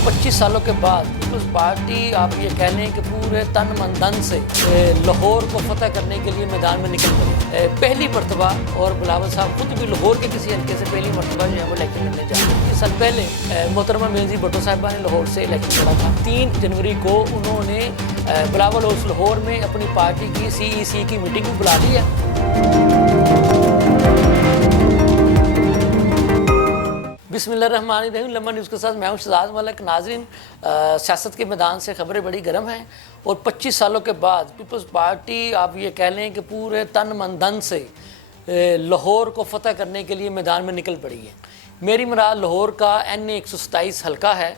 25 सालों के बाद पीपल्स पार्टी आप ये कह लें कि पूरे तन मन धन से लाहौर को फतह करने के लिए मैदान में निकल पड़ी। पहली मरतबा, और बिलावल साहब खुद भी लाहौर के किसी हल्के से पहली मरतबा जो है वो इलेक्शन लड़ने जा रहे हैं। 1 साल पहले मोहतरमा बेनज़ीर भुट्टो साहिबा ने लाहौर से इलेक्शन लड़ा था। 3 जनवरी को उन्होंने बिलावल हाउस लाहौर में अपनी पार्टी की CEC की मीटिंग भी बुला ली है। बिस्मिल्लाहिर्रहमानिर्रहीम। लम्हा न्यूज़ के साथ मैं हूं शहजाद मलिक। नाज़रीन, सियासत के मैदान से खबरें बड़ी गर्म हैं और 25 सालों के बाद पीपल्स पार्टी आप ये कह लें कि पूरे तन मन धन से लाहौर को फतह करने के लिए मैदान में निकल पड़ी है। मेरी मुराद लाहौर का NA 127 हल्का है,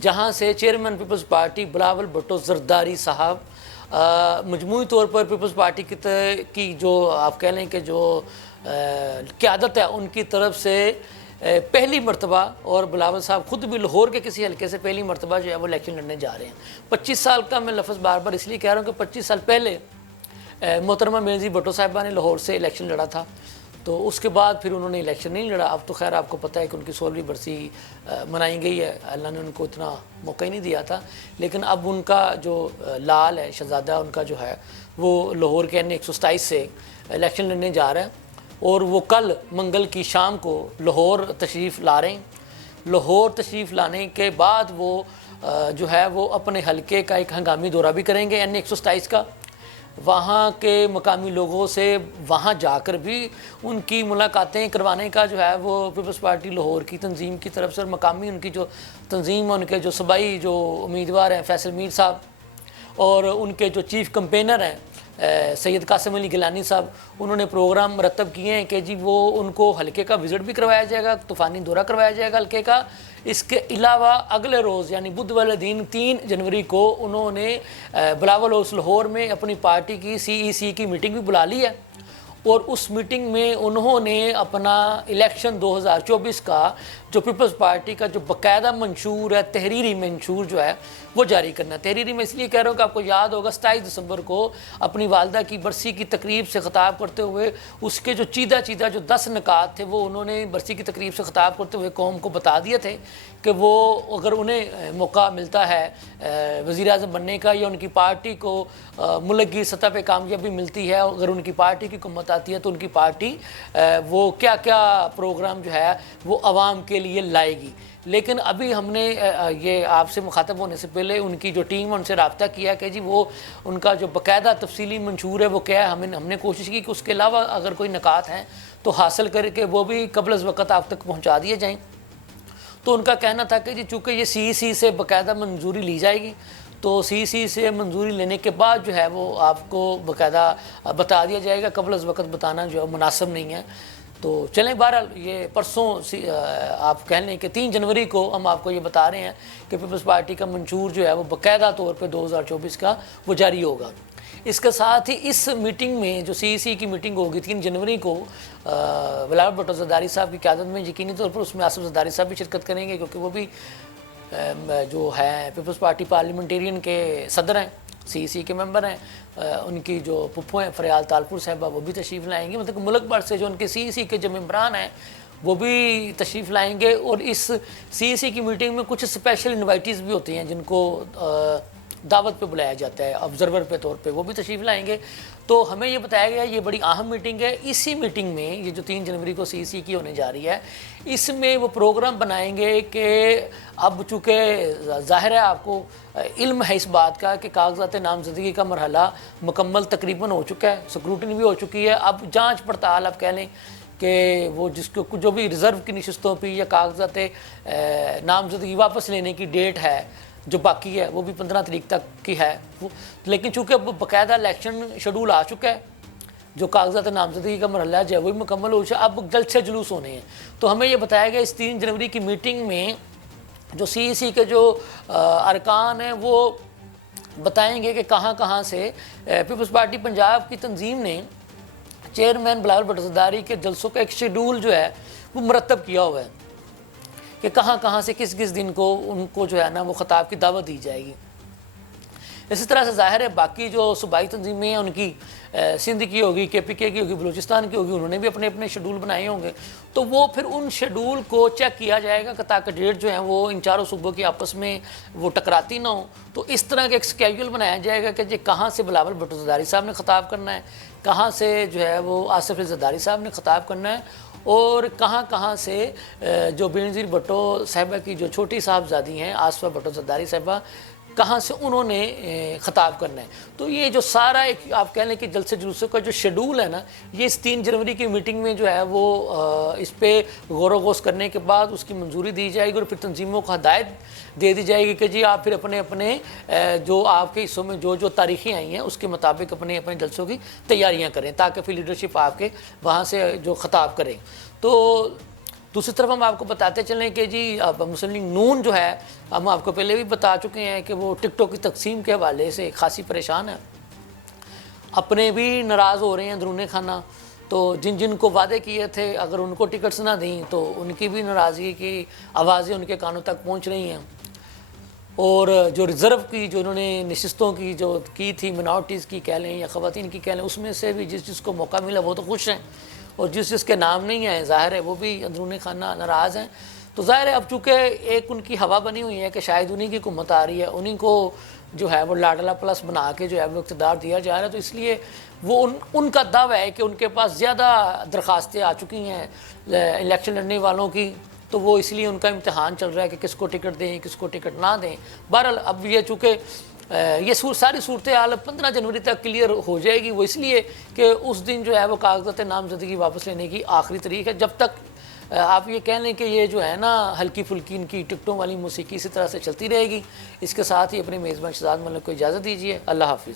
जहाँ से chairman peoples party Bilawal Bhutto Zardari sahib मजमूई तौर पर पीपल्स पार्टी की जो आप कह लें कि जो क़यादत है उनकी तरफ से पहली मरतबा, और बिलावल साहब खुद भी लाहौर के किसी हल्के से पहली मरतबा जो है वो इलेक्शन लड़ने जा रहे हैं। 25 साल का मैं लफ्ज़ बार बार इसलिए कह रहा हूँ कि 25 साल पहले मोहतरमा बेनज़ीर भुट्टो साहिबा ने लाहौर से इलेक्शन लड़ा था, तो उसके बाद फिर उन्होंने इलेक्शन नहीं लड़ा। अब तो खैर आपको पता है कि उनकी 16वीं बरसी मनाई गई है, अल्लाह ने उनको इतना मौका ही नहीं दिया था। लेकिन अब उनका जो लाल है, शहज़ादा उनका जो है वो लाहौर के NA 127 से इलेक्शन लड़ने जा रहा है, और वो कल मंगल की शाम को लाहौर तशरीफ़ ला रहे हैं। लाहौर तशरीफ़ लाने के बाद वो जो है वो अपने हलके का एक हंगामी दौरा भी करेंगे NA 127 का। वहाँ के मकामी लोगों से वहाँ जाकर भी उनकी मुलाकातें करवाने का जो है वो पीपल्स पार्टी लाहौर की तंजीम की तरफ से, और मकामी उनकी जो तंजीम, उनके जो सूबाई जो उम्मीदवार हैं फैसल मीर साहब, और उनके जो चीफ़ कंपेनर हैं सैयद कासिम अली गिलानी साहब, उन्होंने प्रोग्राम मरतब किए हैं कि जी वो उनको हल्के का विज़िट भी करवाया जाएगा, तूफ़ानी दौरा करवाया जाएगा हल्के का। इसके अलावा अगले रोज़ यानी बुध वाले दिन 3 जनवरी को उन्होंने बिलावल हाउस लाहौर में अपनी पार्टी की CEC की मीटिंग भी बुला ली है, और उस मीटिंग में उन्होंने अपना इलेक्शन 2024 का जो पीपल्स पार्टी का जो बाकायदा मंशूर है, तहरीरी मंशूर जो है वो जारी करना है। तहरीरी में इसलिए कह रहा हूँ कि आपको याद होगा 27 दिसंबर को अपनी वालदा की बरसी की तकरीब से ख़िताब करते हुए उसके जो चीदा जो 10 निकात थे वो उन्होंने बरसी की तकरीब से ख़िताब करते हुए कौम को बता दिए थे कि वो अगर उन्हें मौका मिलता है वज़ीर-ए-आज़म बनने का, या उनकी पार्टी को मुल्क की सतह पे कामयाबी मिलती है, अगर उनकी पार्टी की हुकूमत आती है तो उनकी पार्टी वो क्या क्या प्रोग्राम जो है वो आवाम के लिए लाएगी। लेकिन अभी हमने ये आपसे मुखातब होने से पहले उनकी जो टीम है उनसे रब्ता किया कि जी वो उनका जो बाकायदा तफसीली मंशूर है वो क्या है। हमने कोशिश की कि उसके अलावा अगर कोई निकात हैं तो हासिल करके वो भी कबल अज़ वक़्त आप तक पहुँचा दिए जाएँ। तो उनका कहना था कि जी चूँकि ये CEC से बाकायदा मंजूरी ली जाएगी, तो CEC से मंजूरी लेने के बाद जो है वो आपको बाकायदा बता दिया जाएगा, कबल अज़ वक़्त बताना जो है मुनासिब नहीं है। तो चलें, बहरहाल ये परसों आप कह लें कि 3 जनवरी को हम आपको ये बता रहे हैं कि पीपल्स पार्टी का मंशूर जो है वो बाकायदा तौर पे 2024 का वो जारी होगा। इसके साथ ही इस मीटिंग में जो CEC की मीटिंग होगी 3 जनवरी को बिलावल भुट्टो ज़रदारी साहब की क़यादत में, यकीनी तौर पर उसमें आसिफ ज़रदारी साहब भी शिरकत करेंगे, क्योंकि वो भी जो है पीपल्स पार्टी पार्लियामेंटेरियन के सदर हैं, CEC के मेंबर हैं। उनकी जो पुप्पो हैं फरियाल तालपुर साहिबा वो भी तशरीफ़ लाएंगे, मतलब मुल्क भर से जो उनके CEC के जो मेंबरान हैं वो भी तशरीफ़ लाएंगे। और इस CEC की मीटिंग में कुछ स्पेशल इन्वाइटीज़ भी होती हैं जिनको दावत पे बुलाया जाता है ऑब्ज़र्वर पे तौर पे, वो भी तशरीफ़ लाएंगे। तो हमें ये बताया गया ये बड़ी अहम मीटिंग है। इसी मीटिंग में ये जो 3 जनवरी को CEC की होने जा रही है, इसमें वो प्रोग्राम बनाएंगे कि अब चूँकि ज़ाहिर है आपको इल्म है इस बात का कि कागज़ात नामज़दगी का मरहला मुकम्मल तकरीबन हो चुका है, स्क्रूटनी भी हो चुकी है। अब जाँच पड़ताल आप कह लें कि वो जिसको जो भी रिज़र्व की नशिस्तों पर या कागज़ात नामज़दगी वापस लेने की डेट है जो बाकी है वो भी 15 तारीख तक की है। लेकिन चूँकि अब बाकायदा इलेक्शन शेड्यूल आ चुका है, जो कागज़ात नामज़दगी का मरहला जो है वही मुकम्मल हो चुका है, अब जलसे जुलूस होने हैं। तो हमें ये बताया गया इस 3 जनवरी की मीटिंग में जो CEC के जो अरकान हैं वो बताएंगे कि कहाँ कहाँ से पीपल्स पार्टी पंजाब की तंजीम ने चेयरमैन बिलावल भुट्टो ज़रदारी के जलसों का एक शेड्यूल जो है वो मुरतब किया हुआ है कि कहाँ कहाँ से किस किस दिन को उनको जो है ना वो ख़िताब की दावत दी जाएगी। اسی طرح سے ظاہر ہے باقی جو صوبائی تنظیمیں ہیں ان کی سندھ کی ہوگی, KPK کی ہوگی, بلوچستان کی ہوگی, انہوں نے بھی اپنے اپنے شیڈول بنائے ہوں گے, تو وہ پھر ان شیڈول کو چیک کیا جائے گا کہ تاکہ ڈیٹ جو ہیں وہ ان چاروں صوبوں کی آپس میں وہ ٹکراتی نہ ہو. تو اس طرح کا ایک اسکیجول بنایا جائے گا کہ جی کہاں سے بلاول بھٹو زرداری صاحب نے خطاب کرنا ہے, کہاں سے جو ہے وہ آصف علی زرداری صاحب نے خطاب کرنا ہے, اور کہاں کہاں سے جو بینظیر بھٹو صاحبہ کی جو چھوٹی صاحبزادی ہیں آصفہ بھٹو زرداری صاحبہ, کہاں سے انہوں نے خطاب کرنا ہے. تو یہ جو سارا ایک آپ کہہ لیں کہ جلسے جلوسوں کا جو شیڈول ہے نا, یہ اس 3 جنوری کی میٹنگ میں جو ہے وہ اس پہ غور و خوض کرنے کے بعد اس کی منظوری دی جائے گی, اور پھر تنظیموں کو ہدایت دے دی جائے گی کہ جی آپ پھر اپنے اپنے جو آپ کے حصوں میں جو تاریخیں آئی ہیں اس کے مطابق اپنے اپنے جلسوں کی تیاریاں کریں, تاکہ پھر لیڈرشپ آپ کے وہاں سے جو خطاب کریں. تو دوسری طرف ہم آپ کو بتاتے چلیں کہ جی اب مسلم لیگ نون جو ہے, ہم آپ کو پہلے بھی بتا چکے ہیں کہ وہ ٹکٹوں کی تقسیم کے حوالے سے خاصی پریشان ہے, اپنے بھی ناراض ہو رہے ہیں اندرون خانہ. تو جن جن کو وعدے کیے تھے اگر ان کو ٹکٹس نہ دیں تو ان کی بھی ناراضگی کی آوازیں ان کے کانوں تک پہنچ رہی ہیں. اور جو ریزرو کی جو انہوں نے نشستوں کی جو کی تھی منارٹیز کی کہہ لیں یا خواتین کی کہہ لیں, اس میں سے بھی جس کو موقع ملا وہ تو خوش ہیں, اور جس کے نام نہیں آئے ظاہر ہے وہ بھی اندرون خانہ ناراض ہیں. تو ظاہر ہے اب چونکہ ایک ان کی ہوا بنی ہوئی ہے کہ شاید انہی کی حکومت آ رہی ہے, انہی کو جو ہے وہ لاڈلا پلس بنا کے جو ہے وہ اقتدار دیا جا رہا ہے, تو اس لیے وہ ان کا دعویٰ ہے کہ ان کے پاس زیادہ درخواستیں آ چکی ہیں الیکشن لڑنے والوں کی, تو وہ اس لیے ان کا امتحان چل رہا ہے کہ کس کو ٹکٹ دیں کس کو ٹکٹ نہ دیں. بہرحال اب یہ چونکہ یہ ساری صورتحال 15 جنوری تک کلیئر ہو جائے گی, وہ اس لیے کہ اس دن جو ہے وہ کاغذات نامزدگی واپس لینے کی آخری تاریخ ہے. جب تک آپ یہ کہہ لیں کہ یہ جو ہے نا ہلکی پھلکی ان کی ٹکٹوں والی موسیقی اسی طرح سے چلتی رہے گی. اس کے ساتھ ہی اپنے میزبان شہزاد ملک کو اجازت دیجیے. اللہ حافظ.